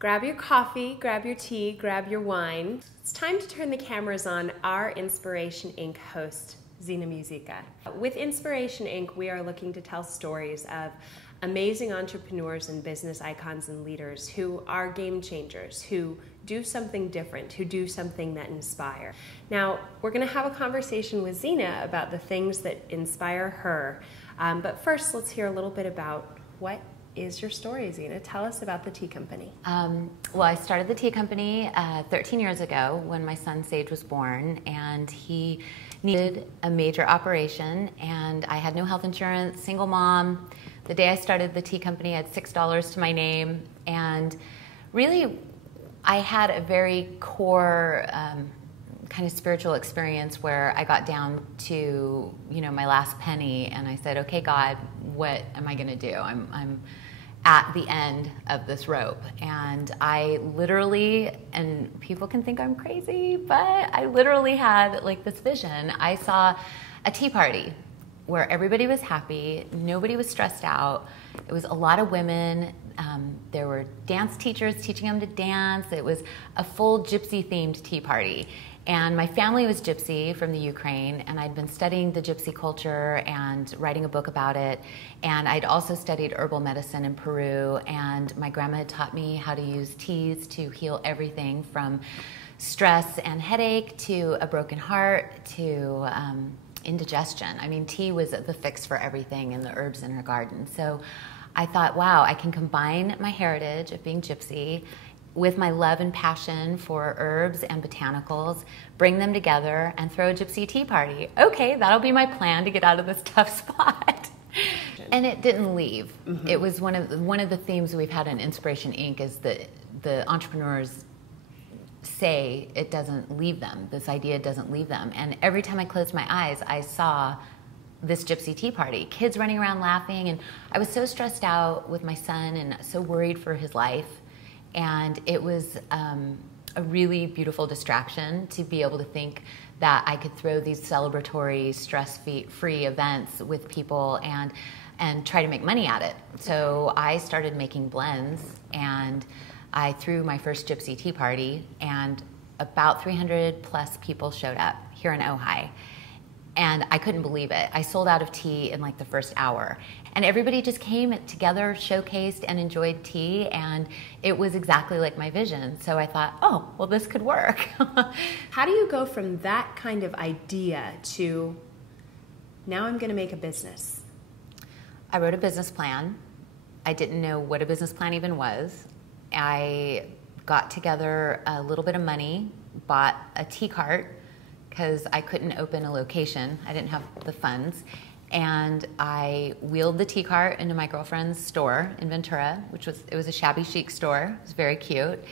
Grab your coffee, grab your tea, grab your wine. It's time to turn the cameras on our Inspiration Inc. host, Zhena Muzyka. With Inspiration Inc., we are looking to tell stories of amazing entrepreneurs and business icons and leaders who are game changers, who do something different, who do something that inspire. Now, we're going to have a conversation with Zhena about the things that inspire her. But first, let's hear a little bit about what is your story, Zhena. Tell us about the tea company. Well, I started the tea company 13 years ago when my son Sage was born, and he needed a major operation, and I had no health insurance, single mom. The day I started the tea company, I had $6 to my name, and really I had a very core kind of spiritual experience where I got down to, my last penny, and I said, okay, God, what am I going to do? I'm at the end of this rope. And I literally, and people can think I'm crazy, but I literally had like this vision. I saw a tea party where everybody was happy, nobody was stressed out. It was a lot of women. There were dance teachers teaching them to dance. It was a full gypsy themed tea party. And my family was gypsy from the Ukraine, and I'd been studying the gypsy culture and writing a book about it. And I'd also studied herbal medicine in Peru, and my grandma had taught me how to use teas to heal everything from stress and headache to a broken heart to indigestion. I mean, tea was the fix for everything and the herbs in her garden. So I thought, wow, I can combine my heritage of being gypsy with my love and passion for herbs and botanicals, bring them together and throw a gypsy tea party. Okay, that'll be my plan to get out of this tough spot. And it didn't leave. Mm-hmm. It was one of the themes we've had in Inspiration Inc. is that the entrepreneurs say it doesn't leave them. This idea doesn't leave them. And every time I closed my eyes, I saw this gypsy tea party, kids running around laughing. And I was so stressed out with my son and so worried for his life. And it was a really beautiful distraction to be able to think that I could throw these celebratory, stress-free events with people and try to make money at it. So I started making blends, and I threw my first gypsy tea party, and about 300 plus people showed up here in Ojai. And I couldn't believe it. I sold out of tea in like the first hour. And everybody just came together, showcased, and enjoyed tea. And it was exactly like my vision. So I thought, oh, well, this could work. How do you go from that kind of idea to now I'm going to make a business? I wrote a business plan. I didn't know what a business plan even was. I got together a little bit of money, bought a tea cart, because I couldn't open a location. I didn't have the funds. And I wheeled the tea cart into my girlfriend's store in Ventura, it was a shabby chic store. It was very cute.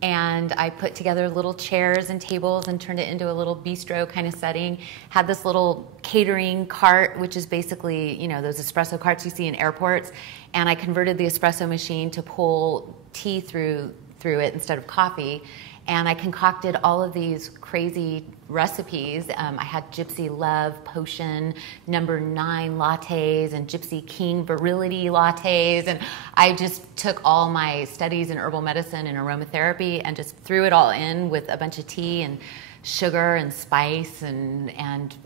And I put together little chairs and tables and turned it into a little bistro kind of setting. Had this little catering cart, which is basically, those espresso carts you see in airports. And I converted the espresso machine to pull tea through it instead of coffee. And I concocted all of these crazy recipes. I had Gypsy Love Potion #9 lattes and Gypsy King Virility lattes. And I just took all my studies in herbal medicine and aromatherapy and just threw it all in with a bunch of tea and sugar and spice. And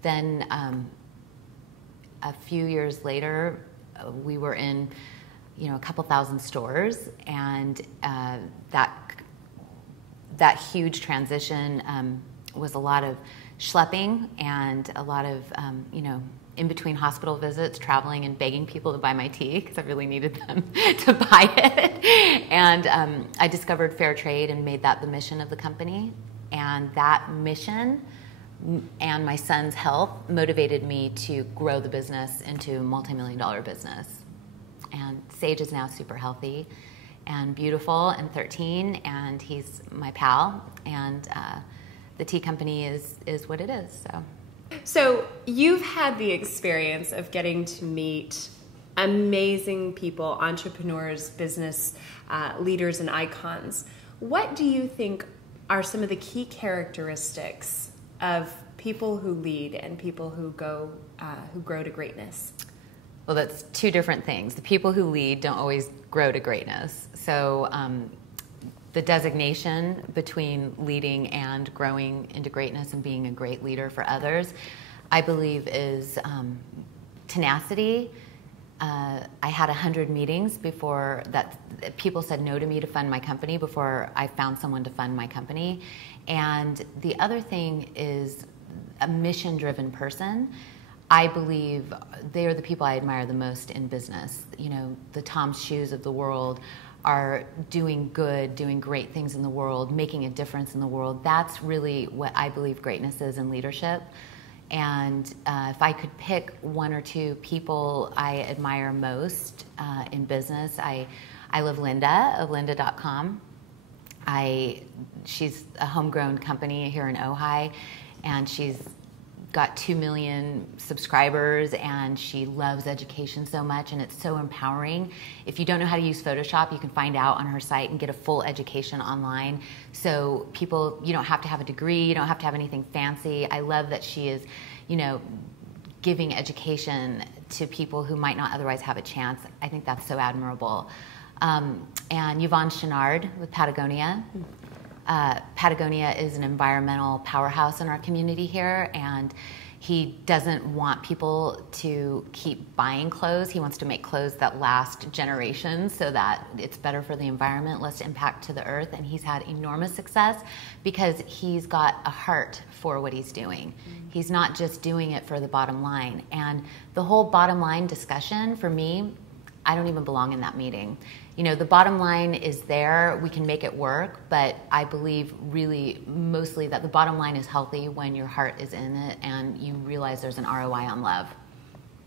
then a few years later, we were in, a couple thousand stores. And that huge transition was a lot of schlepping and a lot of, in between hospital visits, traveling and begging people to buy my tea because I really needed them to buy it. And I discovered fair trade and made that the mission of the company. And that mission and my son's health motivated me to grow the business into a multi-million-dollar business. And Sage is now super healthy and beautiful and 13, and he's my pal, and the tea company is what it is. So you've had the experience of getting to meet amazing people, entrepreneurs, business leaders, and icons. What do you think are some of the key characteristics of people who lead and people who grow to greatness? Well, that's two different things. The people who lead don't always grow to greatness. So the designation between leading and growing into greatness and being a great leader for others, I believe is tenacity. I had 100 meetings before that people said no to me to fund my company before I found someone to fund my company. And the other thing is a mission-driven person. I believe they are the people I admire the most in business. You know, the Tom Shoes of the world are doing good, doing great things in the world, making a difference in the world. That's really what I believe greatness is in leadership. And if I could pick one or two people I admire most in business, I love Linda of lynda.com. She's a homegrown company here in Ojai, and she's got 2 million subscribers, and she loves education so much, and it's so empowering. If you don't know how to use Photoshop, you can find out on her site and get a full education online. So people, you don't have to have a degree, you don't have to have anything fancy. I love that she is, you know, giving education to people who might not otherwise have a chance. I think that's so admirable. And Yvonne Chenard with Patagonia. Patagonia is an environmental powerhouse in our community here, and he doesn't want people to keep buying clothes. He wants to make clothes that last generations so that it's better for the environment, less impact to the earth, and he's had enormous success because he's got a heart for what he's doing. He's not just doing it for the bottom line. And the whole bottom line discussion, for me, I don't even belong in that meeting. You know, the bottom line is there, we can make it work, but I believe really mostly that the bottom line is healthy when your heart is in it and you realize there's an ROI on love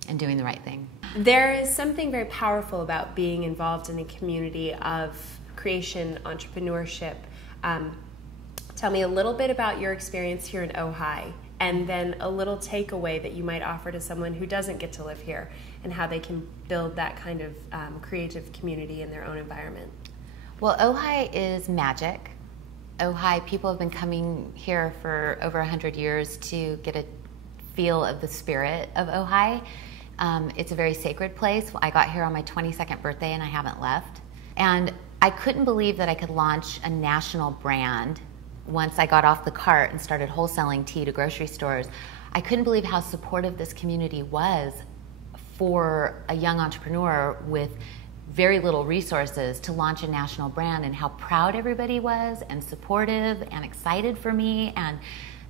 and doing the right thing. There is something very powerful about being involved in a community of creation, entrepreneurship. Tell me a little bit about your experience here in Ojai, and then a little takeaway that you might offer to someone who doesn't get to live here, and how they can build that kind of creative community in their own environment. Well, Ojai is magic. Ojai, people have been coming here for over 100 years to get a feel of the spirit of Ojai. It's a very sacred place. I got here on my 22nd birthday and I haven't left. And I couldn't believe that I could launch a national brand once I got off the cart and started wholesaling tea to grocery stores. I couldn't believe how supportive this community was for a young entrepreneur with very little resources to launch a national brand, and how proud everybody was and supportive and excited for me. And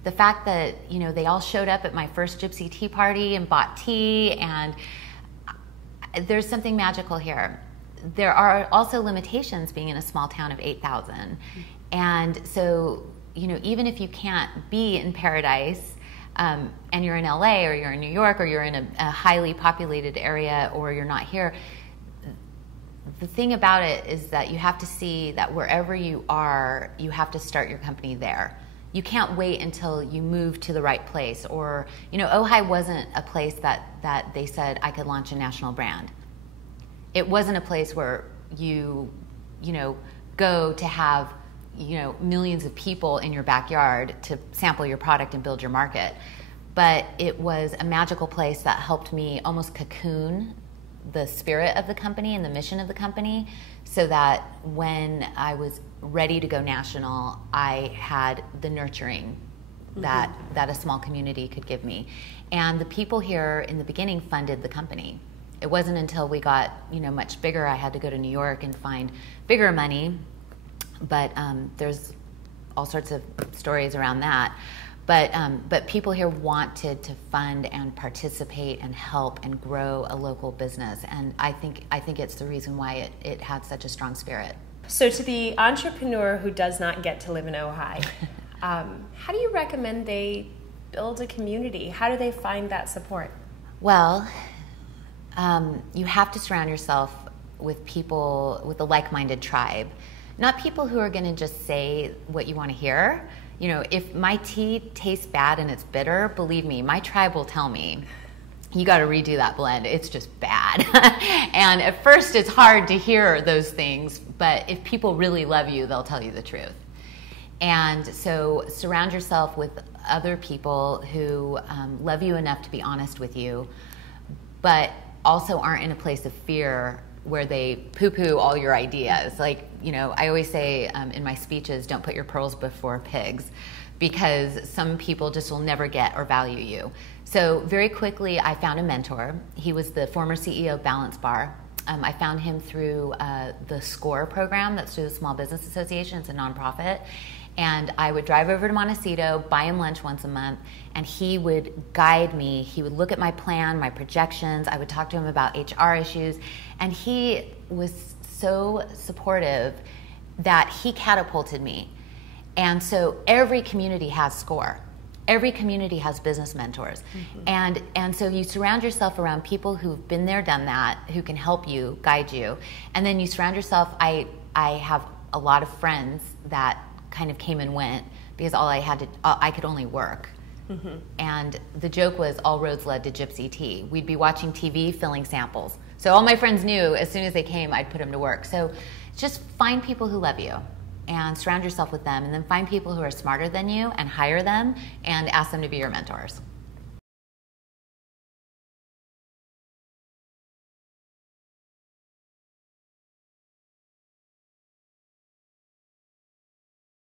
the fact that, you know, they all showed up at my first Gypsy Tea Party and bought tea, and there's something magical here. There are also limitations being in a small town of 8,000. And so, you know, even if you can't be in paradise, and you're in LA or you're in New York or you're in a highly populated area or you're not here, the thing about it is that you have to see that wherever you are, you have to start your company there. You can't wait until you move to the right place. Or, you know, Ojai wasn't a place that they said I could launch a national brand. It wasn't a place where you know, go to have, you know, millions of people in your backyard to sample your product and build your market. But it was a magical place that helped me almost cocoon the spirit of the company and the mission of the company, so that when I was ready to go national, I had the nurturing that a small community could give me. And the people here in the beginning funded the company. It wasn't until we got, you know, much bigger, I had to go to New York and find bigger money. But there's all sorts of stories around that. But people here wanted to fund and participate and help and grow a local business, and I think it's the reason why it had such a strong spirit. So to the entrepreneur who does not get to live in Ojai, how do you recommend they build a community? How do they find that support? Well, you have to surround yourself with people, with a like-minded tribe. Not people who are going to just say what you want to hear. You know, if my tea tastes bad and it's bitter, believe me, my tribe will tell me, you got to redo that blend. It's just bad. And at first it's hard to hear those things, but if people really love you, they'll tell you the truth. And so surround yourself with other people who love you enough to be honest with you, but also aren't in a place of fear where they poo-poo all your ideas. Like, you know, I always say in my speeches, don't put your pearls before pigs, because some people just will never get or value you. So very quickly, I found a mentor. He was the former CEO of Balance Bar. I found him through the SCORE program, that's through the Small Business Association. It's a nonprofit. And I would drive over to Montecito, buy him lunch once a month, and he would guide me. He would look at my plan, my projections. I would talk to him about HR issues. And he was so supportive that he catapulted me. And so every community has SCORE. Every community has business mentors. Mm-hmm. And so you surround yourself around people who've been there, done that, who can help you, guide you. And then you surround yourself, I have a lot of friends that kind of came and went because I could only work. Mm-hmm. And the joke was all roads led to Gypsy Tea. We'd be watching TV, filling samples. So all my friends knew as soon as they came, I'd put them to work. So just find people who love you and surround yourself with them, and then find people who are smarter than you and hire them and ask them to be your mentors.